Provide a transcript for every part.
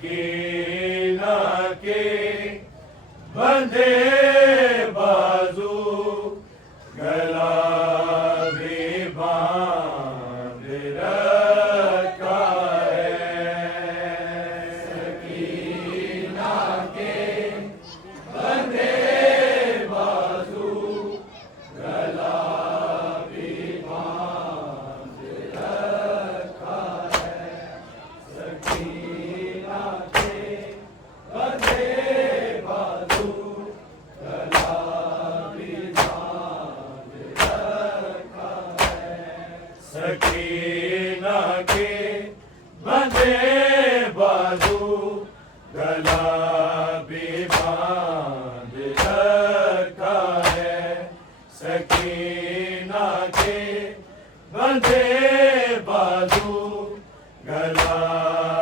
सकीना के बंधे बाजू गला भी बांध रखा है। सकीना के बंधे बाजू गला भी बांध रखा है। सकीना के बंधे बाजू गला भी बांध रखा है। सकीना के बंधे बाजू गला भी बांध रखा है। सकीना के बंधे बाजू गला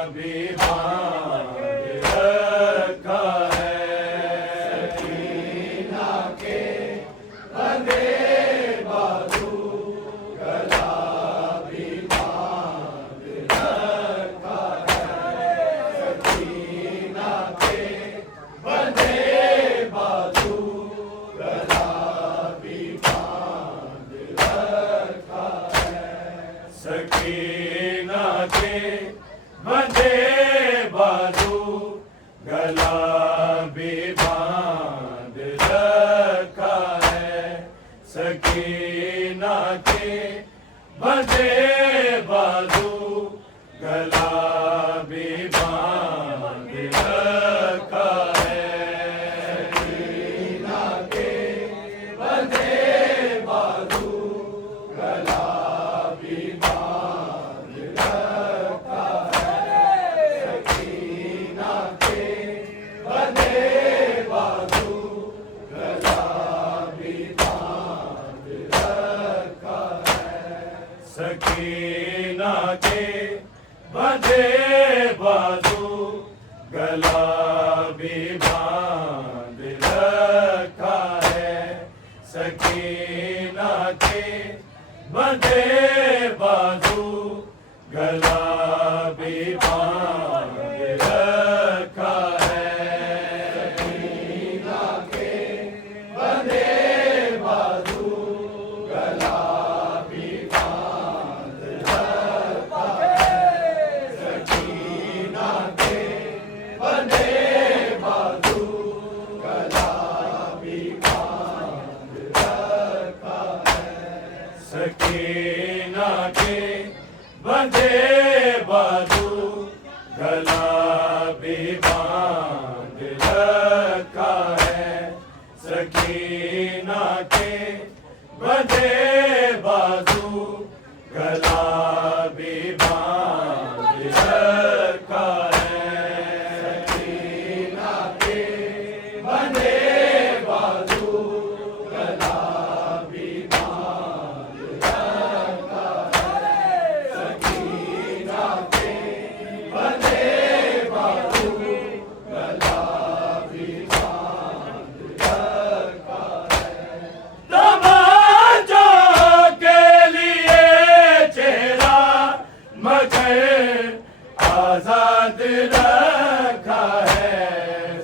भी बांध रखा है। सकीना के बंधे बाजू गला भी बांध रखा है। सकीना के बंधे बाजू गला भी बांध रखा है। सकीना के बंधे बाजू गला भी बांध रखा है। सकीना के बंधे बाजू गला भी बांध रखा है। सकीना के बंधे बाजू गला भी बांध रखा है। सकीना के बंधे बाजू गला भी बांध रखा है। सकीना के बंधे बाजू गला भी बांध रखा है। सकीना के बंधे बाजू गला भी बांध रखा है। सकीना के बंधे बाजू गला भी बांध रखा है। सकीना के बंधे बाजू गला भी बांध रखा है। सकीना के बंधे बाजू गला भी बांध रखा है। सकीना के बंधे बाजू गला भी बांध रखा है। सकीना के बंधे बाजू गला भी बांध रखा है। सकीना के बंधे बाजू गला भी बांध रखा है। तमाचा के लिए चेहरा मगर आजाद रखा है।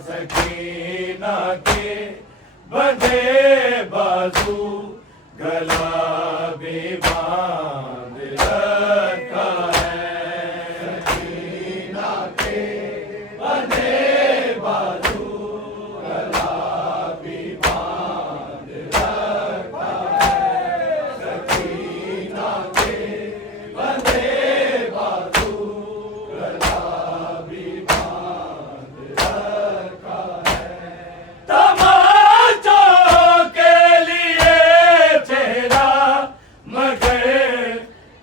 सकीना के बंधे बाजू गला भी बांध रखा है। सकीना के बंधे बाजू गला भी बांध रखा है। सकीना के बंधे बाजू गला भी बांध रखा है। तमाचा के लिए चेहरा मगर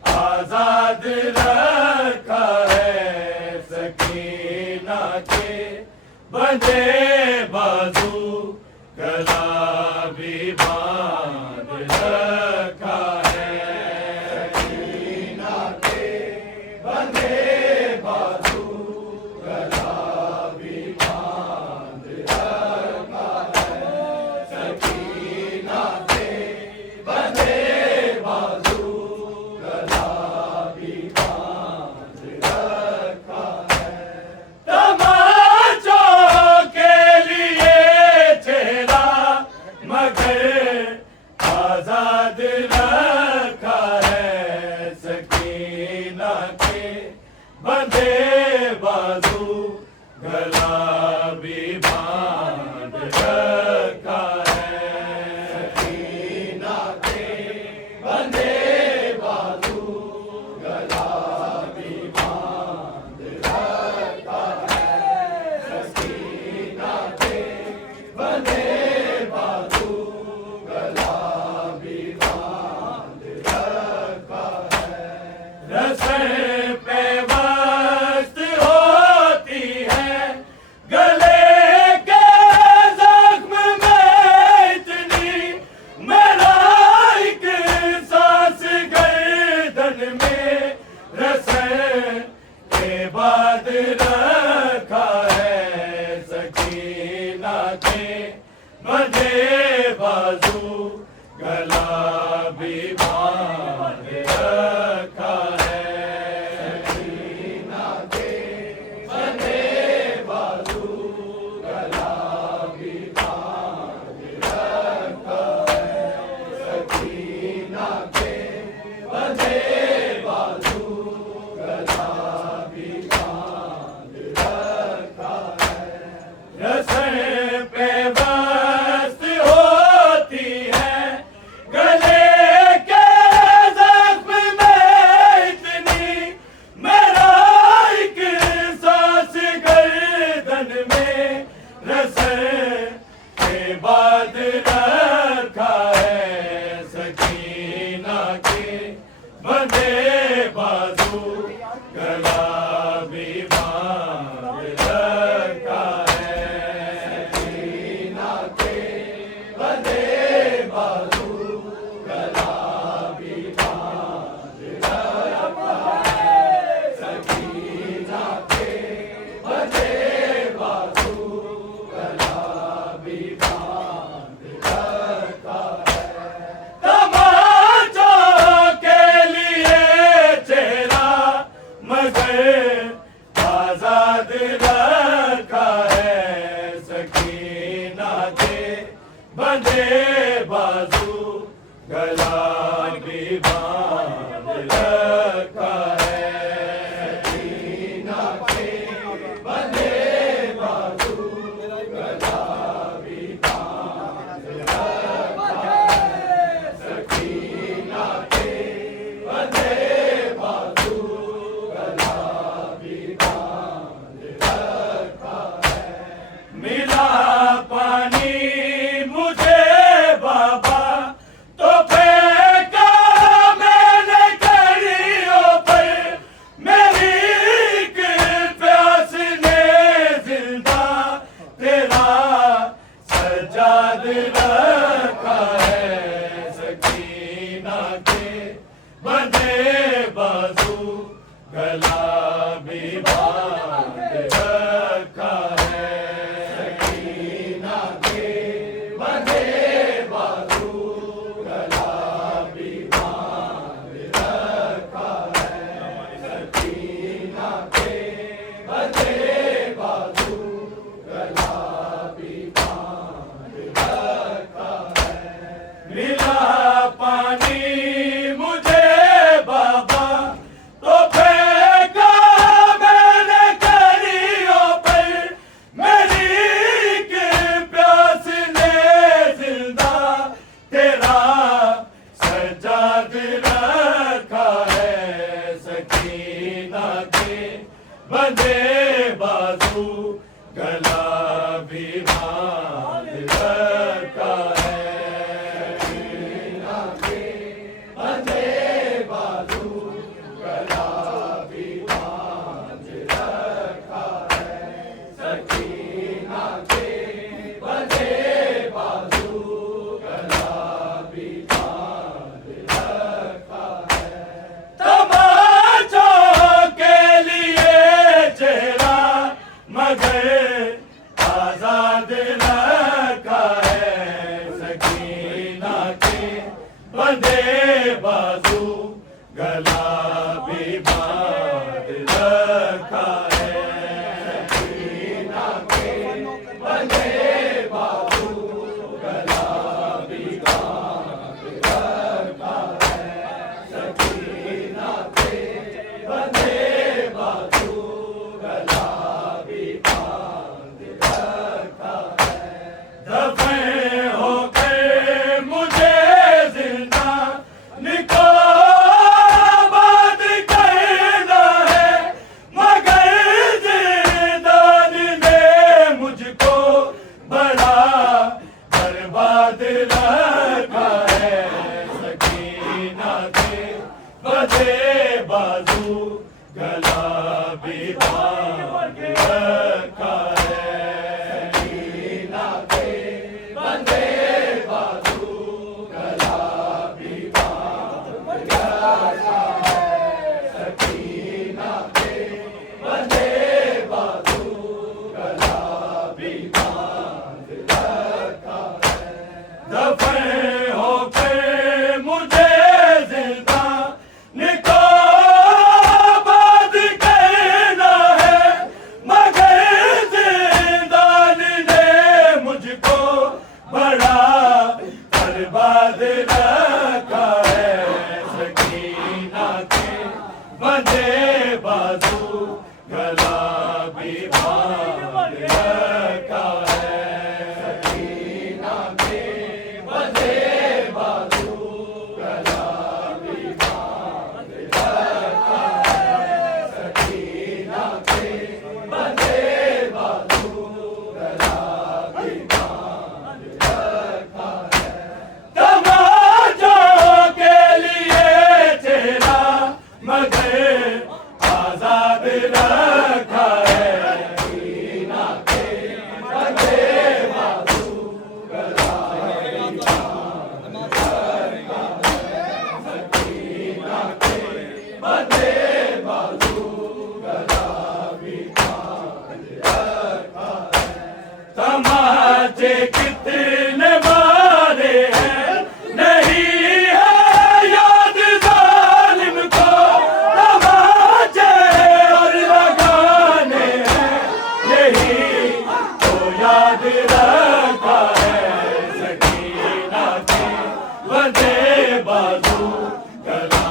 आजाद रखा है। सकीना के बंधे बाजू गला भी बांध रखा है। सकीना के बंधे बाजू गला भी बांध रखा है। सकीना के बंधे बाजू गला भी बांध रखा है। बंधे बाजू गला भी बांध रखा है। सकीना के बंधे बाजू गला भी बांध रखा है। सकीना के बंधे बाजू गला भी बांध रखा है। रस्ते पे मस्त होती है गले के जख्म में इतनी मेरा एक सांस गर्दन में रस्ते के बाद रखा है। सकीना के बंधे बाजू गला भी बांध रखा है। सकीना के बंधे बाजू गला भी बांध रखा है। सकीना के बंधे बाजू गला भी बांध रखा है। रस्ते पे मस्त होती है गले के जख्म में इतनी मेरा एक सांस गर्दन में रस्ते के बाद रखा है। सकीना के बंधे बाजू गला भी बांध रखा है। सकीना के बंधे बाजू गला भी बांध रखा है। सकीना के बंधे बाजू गला भी बांध रखा है। तमाचों के लिए चेहरा मगर आजाद रखा है। सकीना के बंधे बाजू गला भी बांध रखा है। सकीना के बंधे बाजू गला भी बांध रखा है। सकीना के बंधे बाजू गला भी बांध रखा है। मिला पानी मुझे बाबा तो फेंका मैंने कड़ियों पर। मेरी एक प्यास ने जिंदा तेरा सजाद रखा है। सकीना के बंधे बाजू गला भी बांध रखा है। सकीना के बंधे बाजू गला भी बांध रखा है। सकीना के बंधे बाजू गला भी बांध रखा है। मिला पानी मुझे बाबा तो फेंका मैंने कड़ियों पर। मेरी एक प्यास ने जिंदा तेरा सजाद रखा है। सकीना के बंधे बाजू गला भी बांध रखा है। सकीना के बंधे बाजू गला भी बांध रखा है। सकीना के बंधे बाजू गला भी बांध रखा है। तमाचों के लिए चेहरा मगर आजाद रखा है। सकीना के बंधे बाजू गला भी बांध रखा है। सकीना के बंधे बाजू गला भी बांध रखा है। सकीना के बंधे बाजू भी बांध रखा है। सकीना के बंधे बाजू गला भी बांध रखा है। सकीना के बंधे बाजू गला भी बांध रखा है। दफन होकर मुझे जिंदा निको बर्बाद रखा है। सकीना के बंधे बाजू गला भी बांध रखा है। सकीना के बंधे बाजू गला भी बांध रखा है। सकीना के बंधे बाजू गला भी बांध रखा है। तमाचों के लिए चेहरा मगर आजाद रखा है। सकीना के बंधे बाजू गला भी बांध रखा है। सकीना के बंधे बाजू गला भी बांध रखा है। तमाचे कितने मारे हैं नहीं है याद जालिम को। तमाचे और लगाने हैं यही तो याद रखा है। सकीना के बंधे बाजू गला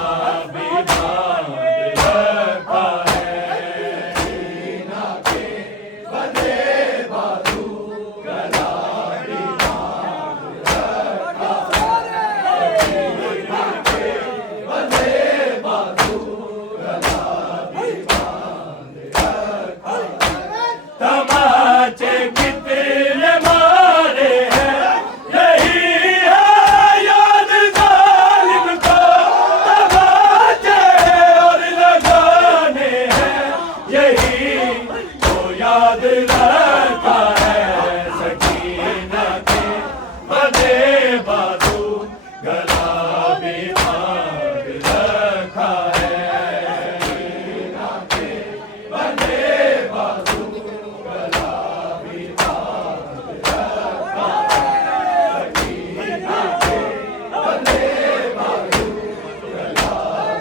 भी बांध रखा है। सकीना के बंधे बाजू गला भी बांध रखा है। सकीना के बंधे बाजू गला भी बांध रखा है। तमाचे कितने मारे हैं यही है याद जालिम को। तमाचे और लगाने हैं यही तो याद रखा है। सकीना के बंधे बाजू गला भी बांध रखा है। सकीना के बंधे बाजू गला भी बांध रखा है। सकीना के बंधे बाजू गला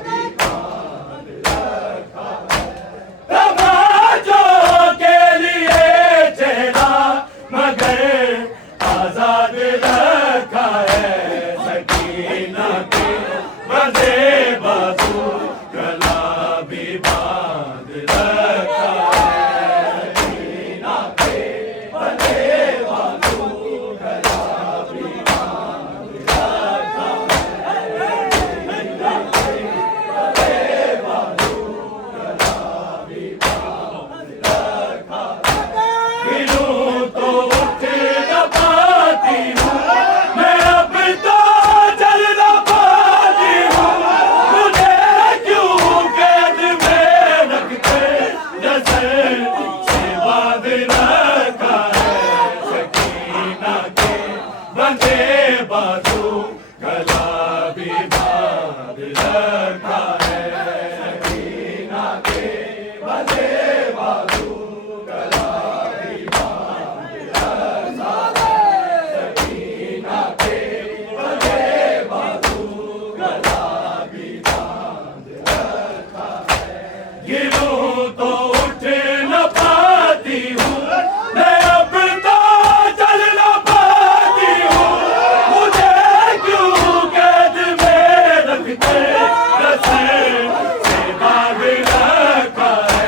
भी बांध रखा है। तमाचों के लिए चेहरा मगर आजाद रखा है। सकीना के बंधे बाजू गला भी बांध रखा है। सकीना के बंधे बाजू गला भी बांध रखा है। सकीना के बंधे बाजू गला भी बांध रखा है। गिरूं तो उठ न पाती हूँ मैं अब तो चल न पाती हूँ। मुझे क्यों कैद में रखते नजर से बांध रखा है। सकीना के बंधे बाजू गला भी बांध रखा है। सकीना के बंधे बाजू गला भी बांध रखा है। सकीना के बंधे बाजू गला भी बांध रखा है। गिरूं तो उठ न पाती हूँ मैं अब तो चल न पाती हूँ। मुझे क्यों कैद में रखते नजर से बांध रखा है।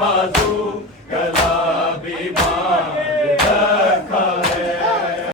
बाजू